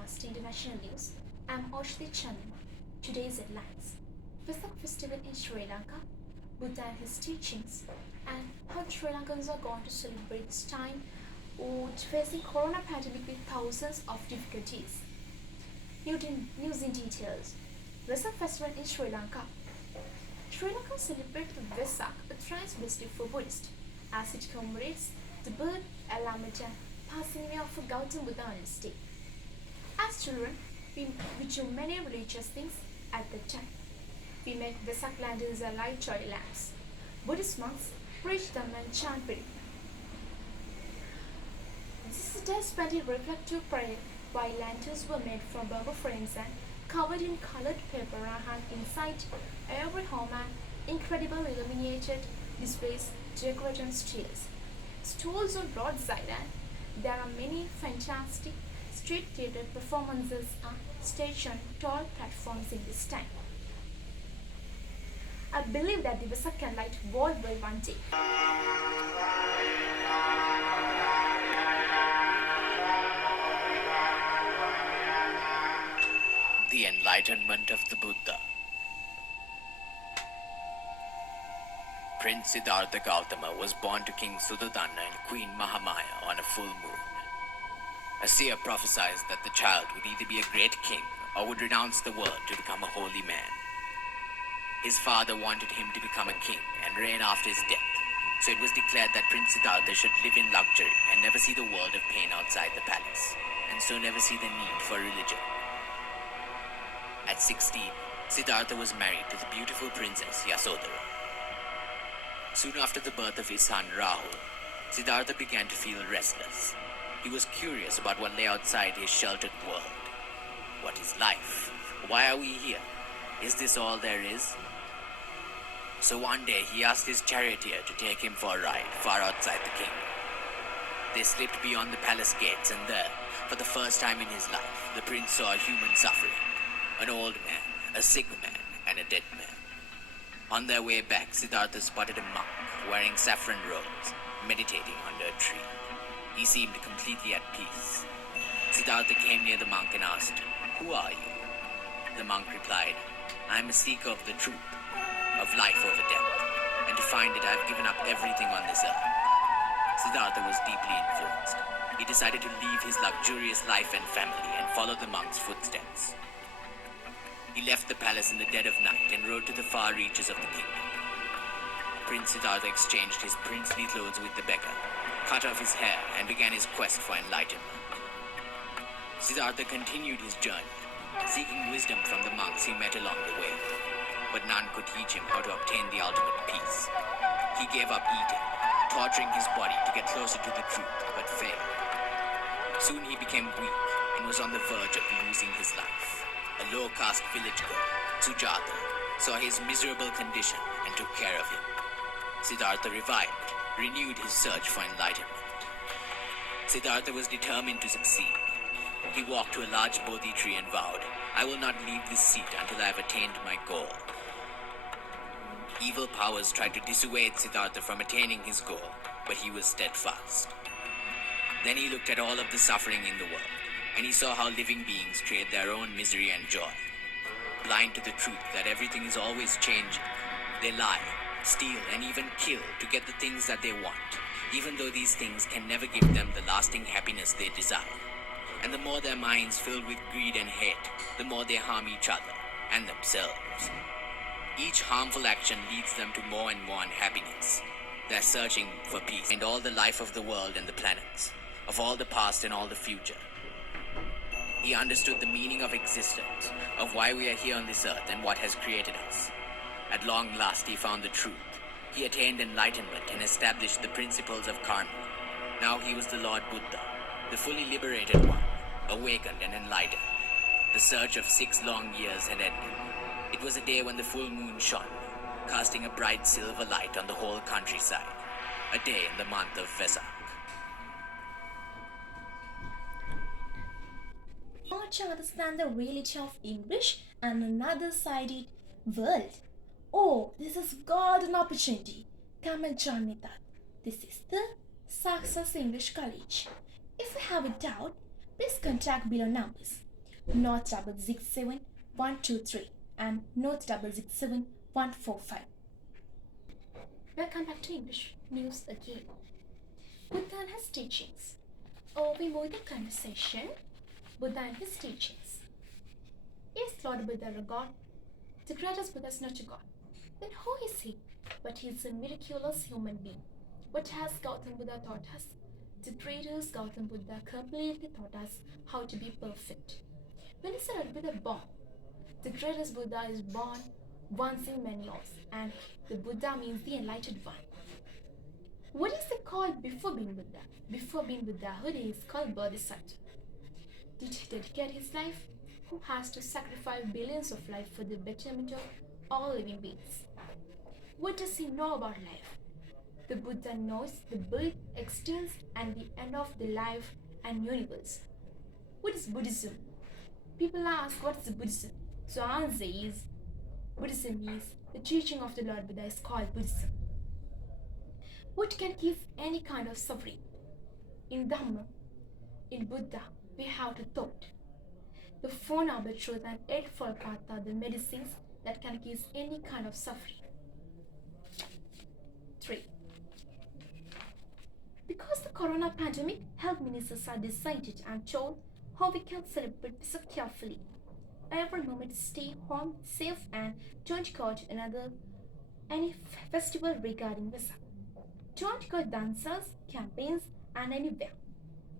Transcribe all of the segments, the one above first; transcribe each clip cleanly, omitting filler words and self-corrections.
Must International News. I'm Oshdi Chanima. Today's headlines: Vesak Festival in Sri Lanka, Buddha and his teachings, and how Sri Lankans are going to celebrate this time with facing corona pandemic with thousands of difficulties. News in details. Vesak Festival in Sri Lanka. Sri Lanka celebrates the Vesak, a thrice festival for Buddhists, as it commemorates the birth, alignment, and passing away of Gautam Buddha on this day. As children, we do many religious things at that time. We make Vesak lanterns and light joy lamps. Buddhist monks preach them and chant Piri. This is a day spent in reflective prayer, while lanterns were made from bamboo frames and covered in colored paper and hung inside every home, and incredible illuminated displays decorated stairs. Stalls on roadside, and there are many fantastic street theatre performances staged on tall platforms in this time. I believe that the Vesak can light worldwide one day. The Enlightenment of the Buddha. Prince Siddhartha Gautama was born to King Suddhodana and Queen Mahamaya on a full moon. A seer prophesied that the child would either be a great king or would renounce the world to become a holy man. His father wanted him to become a king and reign after his death, so it was declared that Prince Siddhartha should live in luxury and never see the world of pain outside the palace, and so never see the need for religion. At 16, Siddhartha was married to the beautiful princess Yasodhara. Soon after the birth of his son Rahul, Siddhartha began to feel restless. He was curious about what lay outside his sheltered world. What is life? Why are we here? Is this all there is? So one day he asked his charioteer to take him for a ride far outside the kingdom. They slipped beyond the palace gates, and there, for the first time in his life, the prince saw a human suffering. An old man, a sick man, and a dead man. On their way back, Siddhartha spotted a monk wearing saffron robes, meditating under a tree. He seemed completely at peace. Siddhartha came near the monk and asked, "Who are you?" The monk replied, "I am a seeker of the truth, of life over death, and to find it I have given up everything on this earth." Siddhartha was deeply influenced. He decided to leave his luxurious life and family and follow the monk's footsteps. He left the palace in the dead of night and rode to the far reaches of the kingdom. Prince Siddhartha exchanged his princely clothes with the beggar, cut off his hair, and began his quest for enlightenment. Siddhartha continued his journey, seeking wisdom from the monks he met along the way, but none could teach him how to obtain the ultimate peace. He gave up eating, torturing his body to get closer to the truth, but failed. Soon he became weak and was on the verge of losing his life. A low-caste village girl, Sujata, saw his miserable condition and took care of him. Siddhartha revived, renewed his search for enlightenment. Siddhartha was determined to succeed. He walked to a large Bodhi tree and vowed, "I will not leave this seat until I have attained my goal." Evil powers tried to dissuade Siddhartha from attaining his goal, but he was steadfast. Then he looked at all of the suffering in the world, and he saw how living beings create their own misery and joy. Blind to the truth that everything is always changing, they lie, steal, and even kill to get the things that they want, even though these things can never give them the lasting happiness they desire. And the more their minds fill with greed and hate, the more they harm each other and themselves. Each harmful action leads them to more and more unhappiness. They're searching for peace and all the life of the world and the planets, of all the past and all the future. He understood the meaning of existence, of why we are here on this earth and what has created us. At long last he found the truth. He attained enlightenment and established the principles of karma. Now he was the Lord Buddha, the fully liberated one, awakened and enlightened. The search of 6 long years had ended. It was a day when the full moon shone, casting a bright silver light on the whole countryside. A day in the month of Vesak. Not to understand the reality of English and another sided world. Oh, this is golden opportunity. Come and join me that. This is the Success English College. If you have a doubt, please contact below numbers. North 667-123 and North 667-145. Welcome back to English News again. Buddha and his teachings. Oh, we move the conversation. Buddha and his teachings. Is Lord Buddha a god? The greatest Buddha is not a god. Then who is he? But he is a miraculous human being. What has Gautam Buddha taught us? The greatest Gautam Buddha completely taught us how to be perfect. When is Lord Buddha born? The greatest Buddha is born once in many years, and the Buddha means the enlightened one. What is it called before being Buddha? Before being Buddhahood is called Bodhisattva. Did he dedicate his life? Who has to sacrifice billions of lives for the betterment of all living beings? What does he know about life? The Buddha knows the birth, existence, and the end of the life and universe. What is Buddhism? People ask, what is Buddhism? So answer is, Buddhism is the teaching of the Lord Buddha is called Buddhism. What can cause any kind of suffering? In Dhamma, in Buddha, we have the thought. The Four Noble Truths and Eightfold Path are the medicines that can cause any kind of suffering. 3. Because the corona pandemic, health ministers are decided and told how we can celebrate this carefully. Every moment stay home, safe, and don't go to any festival regarding Visa. Don't go dances, campaigns, and anywhere.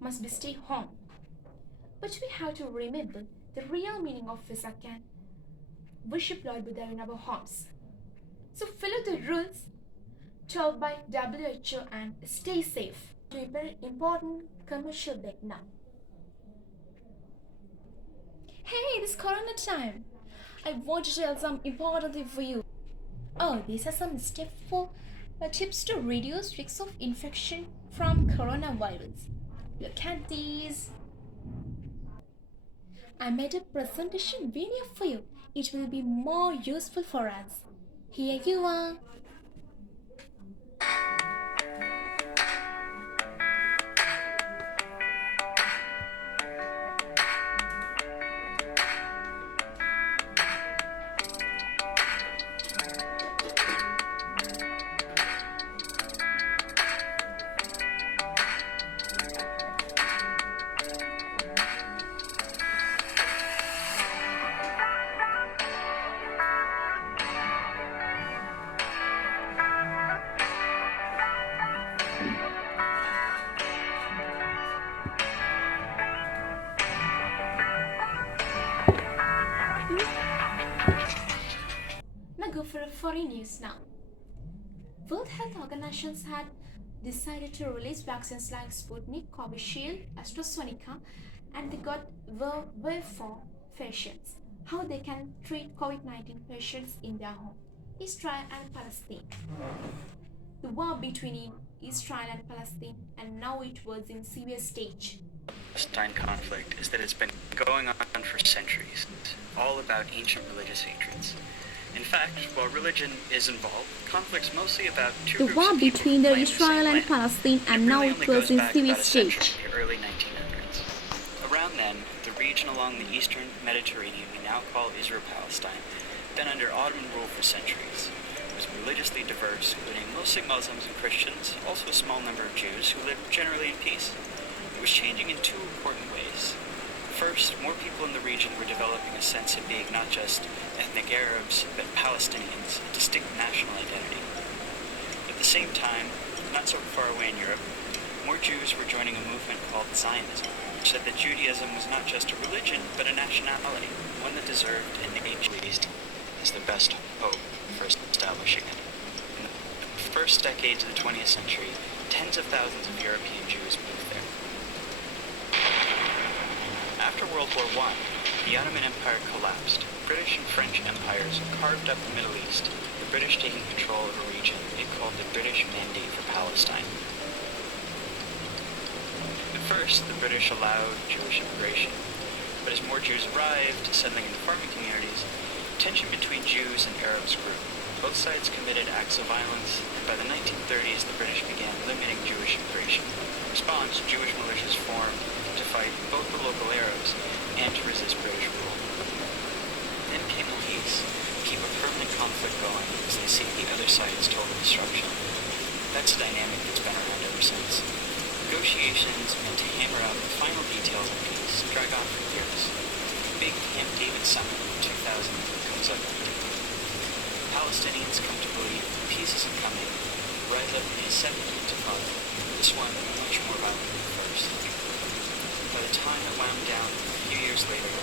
Must be stay home. But we have to remember the real meaning of Visa can worship Lord Buddha in our homes. So follow the rules told by WHO and stay safe. To a very important commercial break now. Hey, this Corona time. I want to tell some important thing for you. Oh, these are some tips to reduce risks of infection from coronavirus. Look at these. I made a presentation video for you. It will be more useful for us. Here you are. Now go for a foreign news now. World Health Organization had decided to release vaccines like Sputnik, Covishield, AstraZeneca, and they got way for patients. How they can treat COVID-19 patients in their home. Israel and Palestine. The war between Israel and Palestine, and now it was in severe stage. Palestine conflict is that it's been going on for centuries, all about ancient religious hatreds. In fact, while religion is involved, conflict's mostly about two The groups war of people between who the claim the Israel same and land. Palestine, and now really it only was goes in back severe about a century, stage. the early 1900s. Around then, the region along the eastern Mediterranean we now call Israel-Palestine been under Ottoman rule for centuries. It was religiously diverse, including mostly Muslims and Christians, also a small number of Jews who lived generally in peace. It was changing in two important ways. First, more people in the region were developing a sense of being not just ethnic Arabs, but Palestinians, a distinct national identity. At the same time, not so far away in Europe, more Jews were joining a movement called Zionism, which said that Judaism was not just a religion, but a nationality, one that deserved and ancient is the best hope for establishing it. In the first decades of the 20th century, tens of thousands of European Jews moved there. After World War I, the Ottoman Empire collapsed. British and French empires carved up the Middle East, the British taking control of a region they called the British Mandate for Palestine. At first, the British allowed Jewish immigration, but as more Jews arrived, settling in the farming communities, tension between Jews and Arabs grew. Both sides committed acts of violence, and by the 1930s, the British began limiting Jewish immigration. In response, Jewish militias formed to fight both the local Arabs and to resist British Palestinians meant to hammer out the final details of peace drag on for years. The big Camp David summit in 2000 comes up empty. Palestinians come to believe that peace isn't coming, rise up in a second intifada, this one much more violent than the first. By the time it wound down a few years later,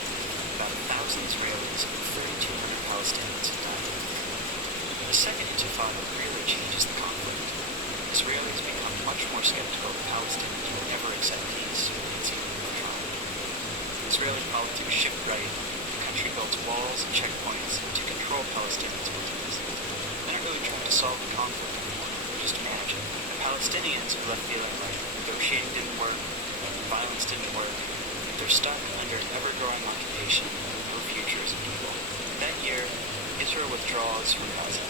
about 1,000 Israelis and 3,200 Palestinians had died. The second intifada really changes the conflict. Israelis become much more skeptical that Palestinians will ever accept peace when it's even withdrawn. Israeli politics shift right. The country builds walls and checkpoints to control Palestinians' movements. They're not really trying to solve the conflict anymore, just to manage it. The Palestinians are left feeling like negotiating didn't work, violence didn't work, that they're stuck under an ever-growing occupation with no future as a people. That year, Israel withdraws from Gaza.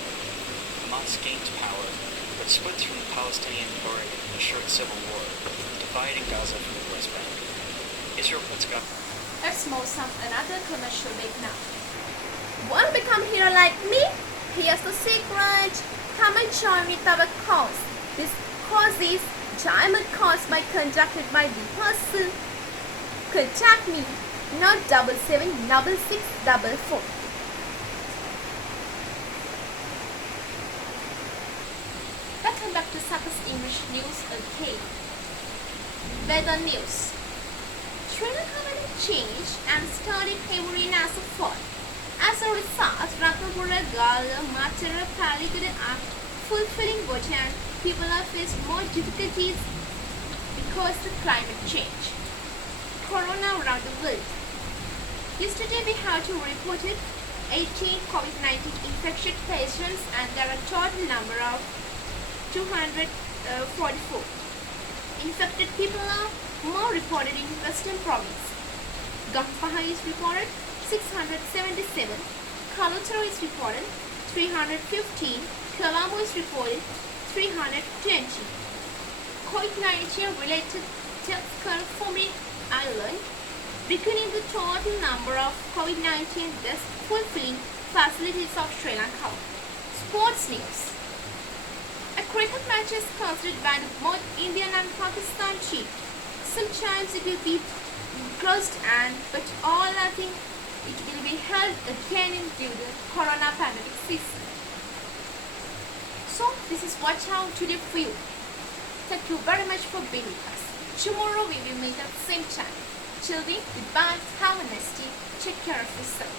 Hamas gains power, but splits from the Palestinian Authority in a short civil war, dividing Gaza from the West Bank. Israel puts Gaza. Let's move some another commercial break now. Want to become hero like me? Here's the secret. Come and join with our course. This course is Diamond Course by conducted by the person. Contact me, not 776644. Welcome back to Sakas English News again. Weather news. Sri Lanka weather changed and started heavy rain as of fall. As a result, Ratnapura, Gala, Matara, Palikada are fulfilling water and people are faced more difficulties because of climate change. Corona around the world. Yesterday we have to reported 18 COVID-19 infected patients and there are total number of 244. Infected people are more reported in Western Province. Gampaha is reported 677, Kalutara is reported 315, Colombo is reported 320. COVID-19 related deaths confirmed Ireland, beginning the total number of COVID-19 deaths fulfilling facilities of Sri Lanka. Sports news. A cricket match is considered by both Indian and Pakistan team. Sometimes it will be closed but all I think it will be held again due to the corona pandemic season. So this is what I have today for you. Thank you very much for being with us. Tomorrow we will meet at the same time. Till then, goodbye, have a nice day, take care of yourself.